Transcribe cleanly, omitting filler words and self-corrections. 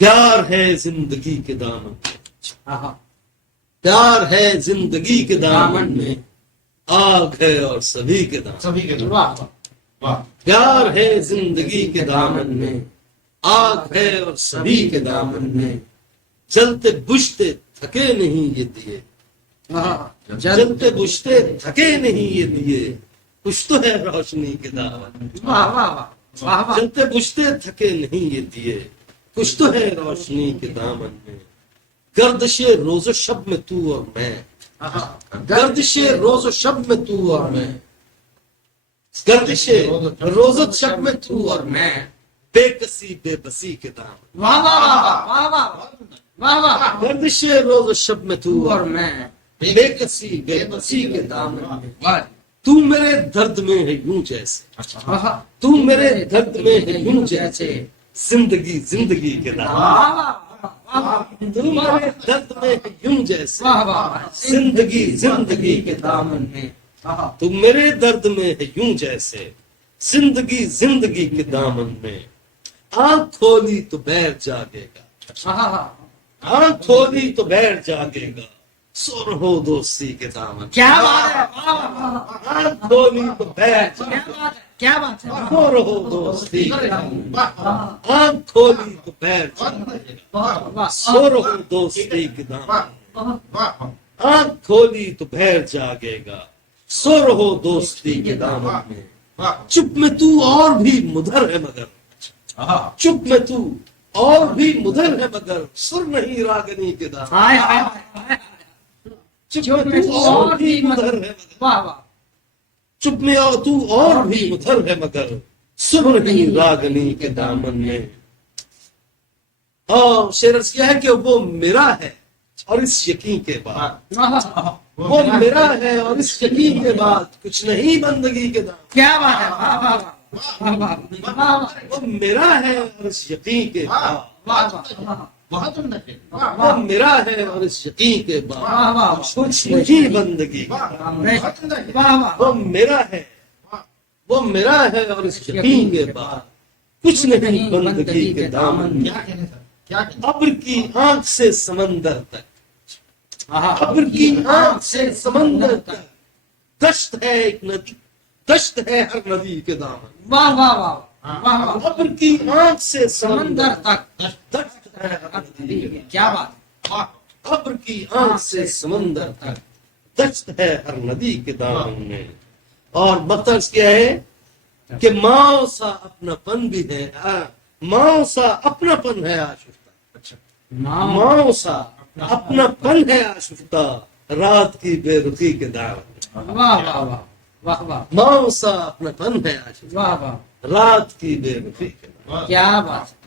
پیار ہے زندگی کے دامن میں، پیار ہے زندگی کے دامن میں، آگ ہے اور سبھی کے دامن، سبھی کے پیار ہے زندگی کے دامن میں، آگ ہے اور سبھی کے دامن میں، جلتے بجھتے تھکے نہیں یہ دیے، جلتے بجھتے تھکے نہیں یہ دیے، کچھ تو ہے روشنی کے دامن میں، جلتے بجھتے تھکے نہیں یہ دیے، کچھ تو ہے روشنی کے دامن میں، گردش روز و شب میں تو اور میں، گردش روز و شب میں تو اور میں، گردش روز و شب میں تو اور میں، بے کسی بے بسی کے دامن، گردش روز و شب میں تو اور میں، بے کسی بے بسی کے دامن میں، تو میرے درد میں ہے یوں جیسے، تو میرے درد میں ہے یوں جیسے، زندگی زندگی کے دامن، تو میرے درد میں ہے یوں جیسے، زندگی زندگی کے دامن میں، تو میرے درد میں ہے یوں جیسے، زندگی زندگی کے دامن میں، آنکھ کھولی تو بیر جاگے گا، آنکھ کھولی تو بیر جاگے گا، سو رہو دوستی کے دامن، کیا بات ہے، آنکھ کھولی تو بیر جاگے گا، کیا بات ہے، سو رہو دوستی کے دامن، آنکھ کھولی تو بیر جاگے گا، سو رہو دوستی کے دامن، آنکھ کھولی تو بیر جاگے گا، سو رہو دوستی کے دامن میں، چپ میں تو اور بھی مدھر ہے مگر، چپ میں تو اور بھی مدھر ہے مگر، سر نہیں راگنی کے دامن، چپ میں تو اور بھی مدھر ہے مگر، چپ میں تو اور بھی مدھر ہے مگر، سر نہیں راگنی کے دامن میں، اور شعر عرض کیا ہے کہ وہ میرا ہے اور اس یقین کے بعد، وہ میرا ہے اور اس یقین کے بعد کچھ نہیں بندگی کے دامن، کیا بات ہے، وہ میرا ہے اور اس یقین کے بعد، بہت عمدہ ہے، وہ میرا ہے اور اس یقین کے بعد کچھ نہیں بندگی کے دامن، وہ میرا ہے، وہ میرا ہے اور اس یقین کے بعد کچھ نہیں بندگی کے دامن میں، کیا کہنے سر، کیا کہنے، ابر کی آنکھ سے سمندر تک، ابر کی آنکھ سے سمندر تک، دشت ہے ایک ندی، دشت ہے ہر ندی کے دامن، ابر کی آنکھ سے سمندر تک، دشت ہے ہر ندی کے دامن، کیا بات ہے، ابر کی آنکھ سے سمندر تک، دشت ہے ہر ندی کے دامن میں، اور مقصد کیا ہے کہ ماں سا اپنا پن بھی ہے، ماں سا اپنا پن ہے آشفتہ، ماں سا اپنا پن ہے آشفتہ، رات کی بے رخی کے دامن، ماں سا اپنا پن ہے آشفتہ، رات کی بے رخی کے دامن، کیا بات ہے،